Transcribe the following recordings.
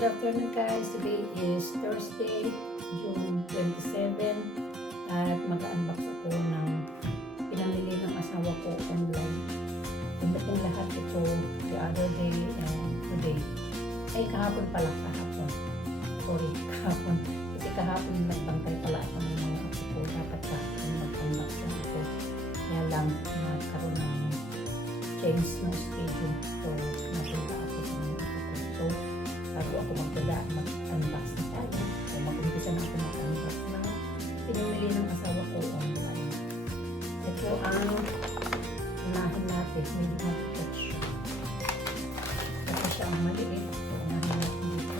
Good afternoon guys. Today is Thursday, June 27 at mag-unbox ako ng pinamili ng asawa ko online. Dumating lahat ito the other day and today. Ay, kahapon pala, kahapon. Sorry, kahapon. Kasi kahapon nagbantay pala ako ng mga apo ko. Dapat kahapon mag-unbox lang ako. Kaya lang, nagkaroon ng change ng schedule. So, napunta ako sa mga apo ko. So, bago ako mag-unbox na tayo, so mag-umpisa na ako mag-unbox na pinamili ng asawa ko online. Ito ang unahin natin, medyo mag-touch siya. Kasi siya ang maliit. So, unahin natin dito.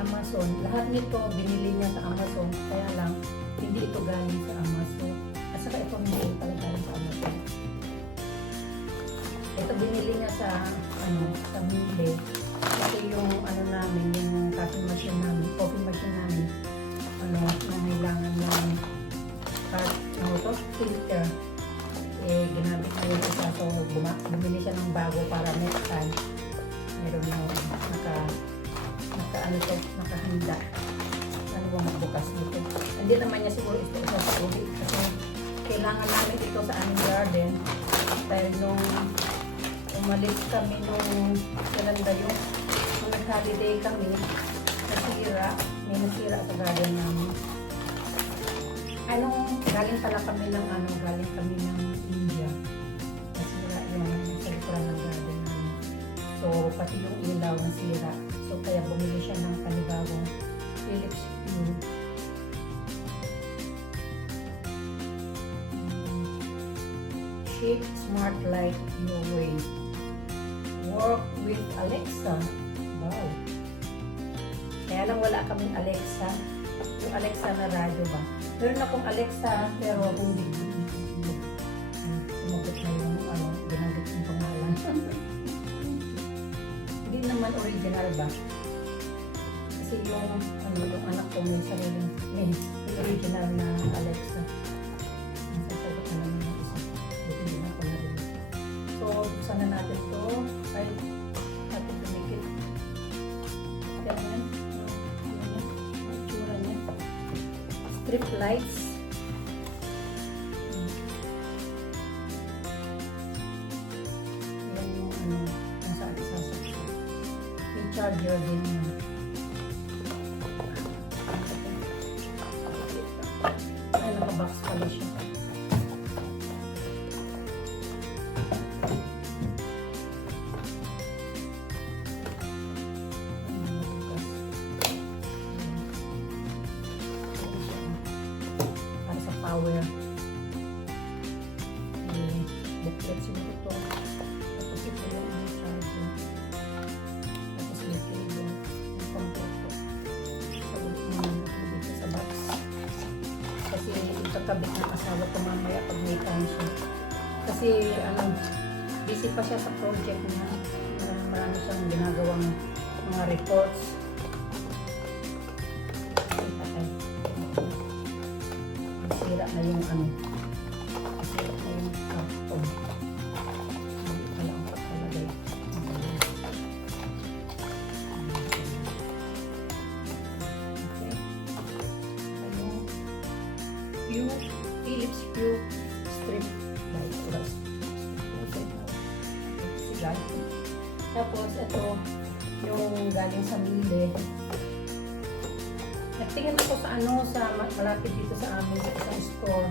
Amazon. Lahat nito, binili niya sa Amazon. Kaya lang, hindi ito galing sa Amazon. At saka ito hindi pala galing sa Amazon. Ito binili niya sa Mille. Kasi yung namin, yung coffee machine namin, nangailangan ng filter. Ginamit na yung isa. So, bumili siya ng bago para next time. Meron na nakahanda. Ano bang magbukas nito? Hindi naman niya siguro ito sa ulit. Kasi kailangan namin ito sa aming garden. Dahil nung umalis kami nung nag-holiday kami, may nasira sa garden namin. Galing kami ng India. Nasira yung sa likuran ng garden namin. So, pati yung ilaw nasira. So, kaya bumili siya ng panibagong Philips Hue. Shape Smart Light Your Way. Work with Alexa. Wow. Kaya lang wala kaming Alexa. Yung Alexa na radyo ba? Meron akong Alexa pero hindi. Sumagot na yung binanggit yung pangalan. Hindi naman original ba? Kasi yung anak ko may sariling original na Alexa. Sasagot na naman yung isa. Buti din ako na rin. So, buksan na natin ito. Ay, natin tumikit. Ganyan. Ang itsura niya. Strip lights. Yan yung kung saan isasaksa. May charger din yan. Ay, nakabox pala siya. Power. Booklet siguro ito. Tapos ito yung charger. Tapos may cable. Yung kompleto. Sabulit muna natin dito sa box. Kasi itatabit ng asawa ko mamaya pag may time siya. Kasi busy pa siya sa project niya. Marami siyang ginagawang mga reports. Sira na yung sira na yung karton. Hindi pala ang pakalagay. Okay. Yung Philips Hue strip light. Tapos ito yung galing sa Mille. Nagtingin ako sa malapit dito sa amin sa isang store.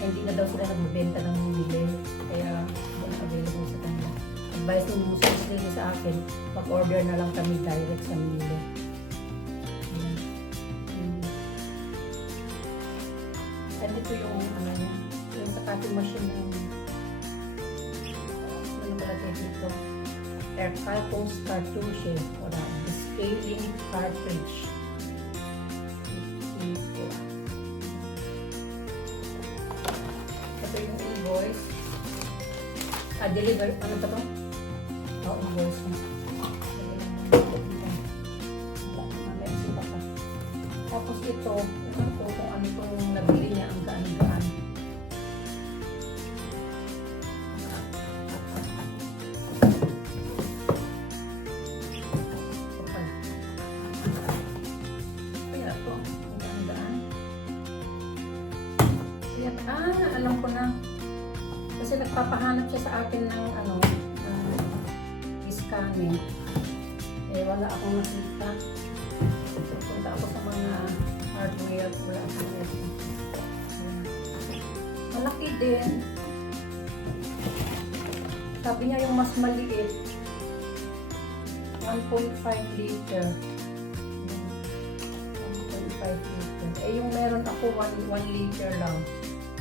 Hindi na daw sila nagbebenta ng Mille. Kaya hindi available sa kanila. Advice ng musos nila sa akin, mag-order na lang kami direct sa Mille. Ayan. And ito yung niya, yung sa coffee machine na nakalagay dito. Air Calpos cartouche or the scaling cartridge. Ito yung invoice. Deliver. Ano ito? Invoice mo. Tapos ito kung ano itong nabili niya ang gaan-gaan. sa akin ng ano, scanning. Eh, wala akong nakita. Punta ako sa mga hardware. Wala akong nakita. Malaki din. Sabi niya yung mas maliit. 1.5 liter. 1.5 liter. Eh, yung meron ako 1 liter lang.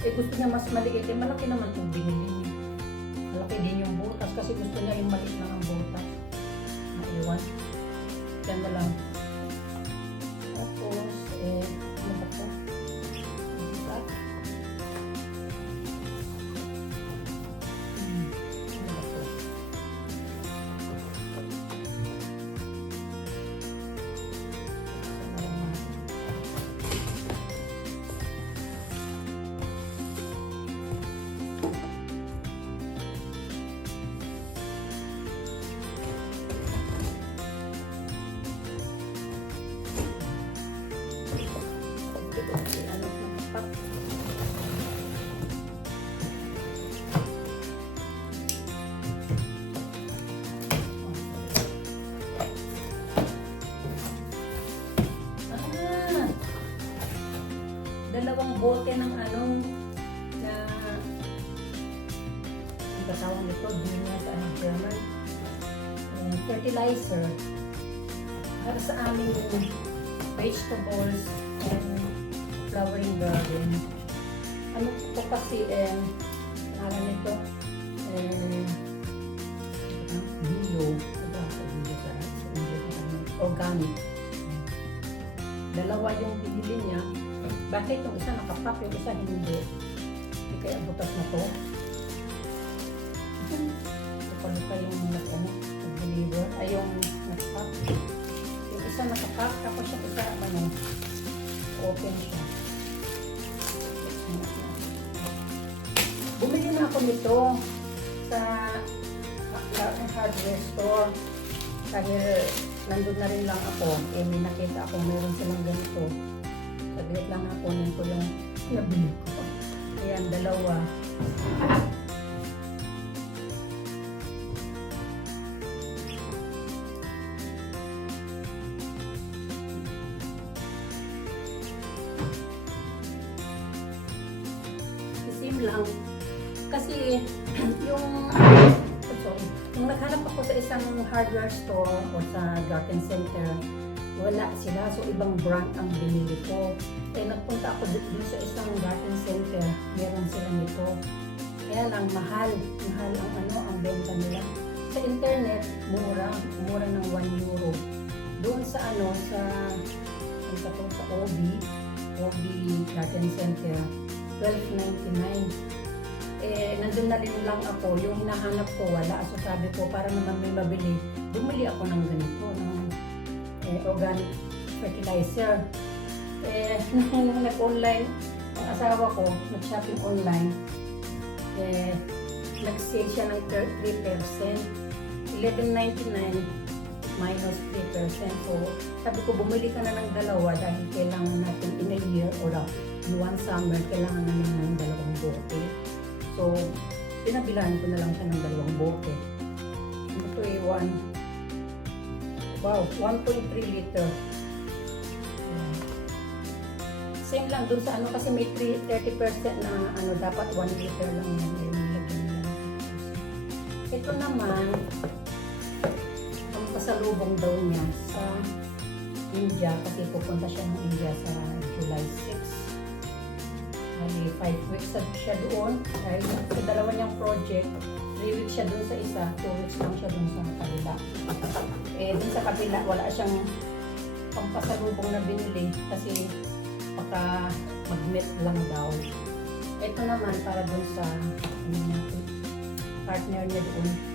Eh, gusto niya mas maliit. Eh, malaki naman itong binili niya. Malaki din yung butas kasi gusto niya yung maliit lang ang butas. Iwan. Yan na lang. Tapos, ano ba ito? Dalawang bote ng ano na ang katawang nito din niya sa German fertilizer para sa aming vegetables and flowering garden. Ano po kasi ngalan nito bio organic. Dalawa yung binili niya. Bakit yung isa nakapak, yung isa hindi? Hindi kaya butas na to. Ito pa yung nag-deliver. Ay, yung nakapak. Yung isa nakapak, tapos yung isa, open siya. Bumili na ako nito sa hardware store. Dahil nandun na rin lang ako. Eh, may nakita ako meron silang ganito. Saglit lang ako ko yung nabili ko. Ayan, dalawa. Isim lang. Kasi yung naghanap ako sa isang hardware store o sa garden center, wala sila. So, ibang brand ang binili ko. Eh, nagpunta ako dito sa isang garden center. Meron sila nito. Kaya lang, mahal. Mahal ang benta nila. Sa internet, mura. Mura ng 1 euro. Doon sa sa OB Garden Center, 12.99. Eh, nandun na rin lang ako. Yung hinahanap ko, wala. So, sabi ko, para naman may mabili, bumili ako ng ganito, ng organic fertilizer. Nung nag-online, ang asawa ko, nag-shopping online, nag-sale siya ng 3%. 11.99 minus 3%. So, sabi ko, bumili ka na ng dalawa dahil kailangan natin in a year or in one summer, kailangan namin ng dalawang bote. So, pinabilahan ko na lang siya ng dalawang bote. Ito ay 1.3 liter. Same lang dun sa kasi may 30% na dapat 1 liter lang yan. Nilagyan lang. Ito naman, ang pasalubong daw niya sa India kasi pupunta siya ng India sa July 6. May 5 weeks siya doon. Dahil sa dalawa niyang project, 3 weeks siya doon sa isa, 2 weeks lang siya doon sa kabila. Doon sa kabila, wala siyang pampasalubong na binili kasi baka mag-met lang daw. Ito naman para doon sa partner niya doon.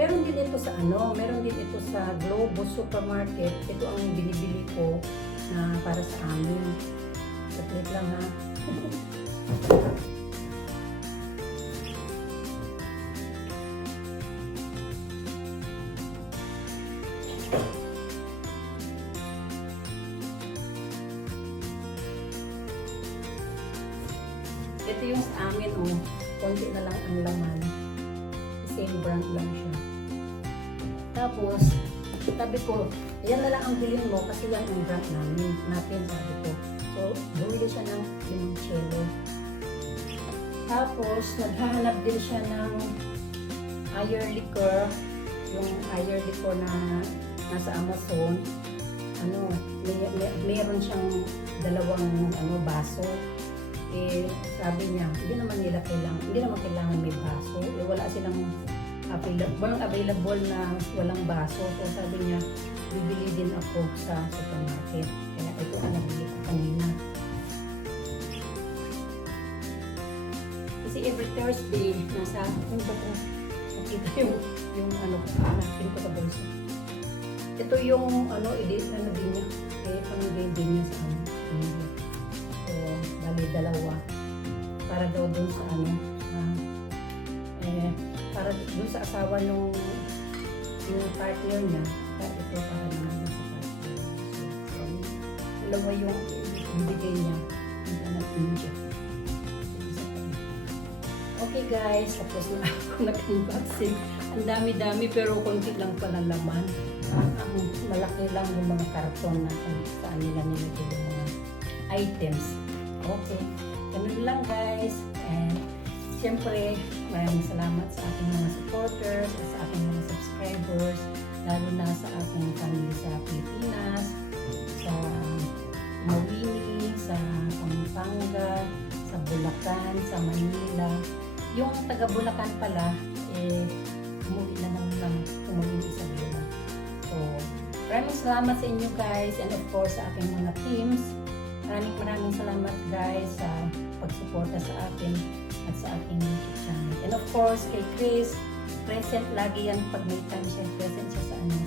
Meron din ito sa meron din ito sa Globo Supermarket. Ito ang binibili ko na para sa amin. Saglit lang ha. Ito yung sa amin, oh. Konti na lang ang laman. Same brand lang siya. Tapos, sabi ko, yan na lang ang bilhin mo kasi yan ang brand natin, sabi ko. So, bumili siya ng limoncello. Tapos, naghahanap din siya ng ayer liquor. Yung ayer liquor na nasa Amazon. Meron siyang dalawang baso. Sabi niya, hindi naman kailangan may baso. Wala silang available na walang baso. So sabi niya, bibili din ako sa supermarket. Kaya ito ang nabili ko kanina. Kasi every Thursday, nasa, nakita yung natin ko sa bulsa. Ito yung, din niya. Pang-game din niya sa kanina. So, bali dalawa. Para daw dun sa para dun sa asawa yung partner niya. Ito para naman dun sa partner. So, dalawa yung ibigay niya. Yung anak niya. Okay guys, tapos na ako nag-unboxing. Ang dami-dami pero konti lang pala laman. Ang malaki lang yung mga karton na kung saan nila nilagay yung mga items. Okay, ganun lang guys. And siyempre, maraming salamat sa aking mga supporters, sa aking mga subscribers, lalo na sa aking family sa Pilipinas, sa Mawini, sa Pampanga, sa Bulacan, sa Manila. Yung taga Bulacan pala, umuwi na ng Isabela. So, maraming salamat sa inyo guys, and of course sa aking mga teams. Maraming salamat guys sa pagsuporta sa akin at sa aking YouTube channel. And of course kay Chris, present lagi yan pag may time siya, present siya sa mga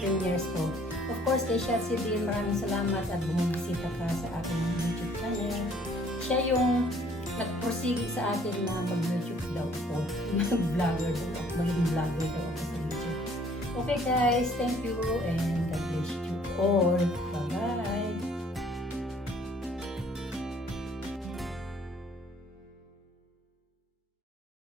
premieres ko. Of course kay Shelsie din, maraming salamat at bumibisita ka sa aking YouTube channel. Siya yung nagprosigi sa atin na mag-YouTube daw ako. Mag-vlogger daw ako. Maging vlogger daw ako sa YouTube. Okay guys, thank you and God bless you all. Bye-bye!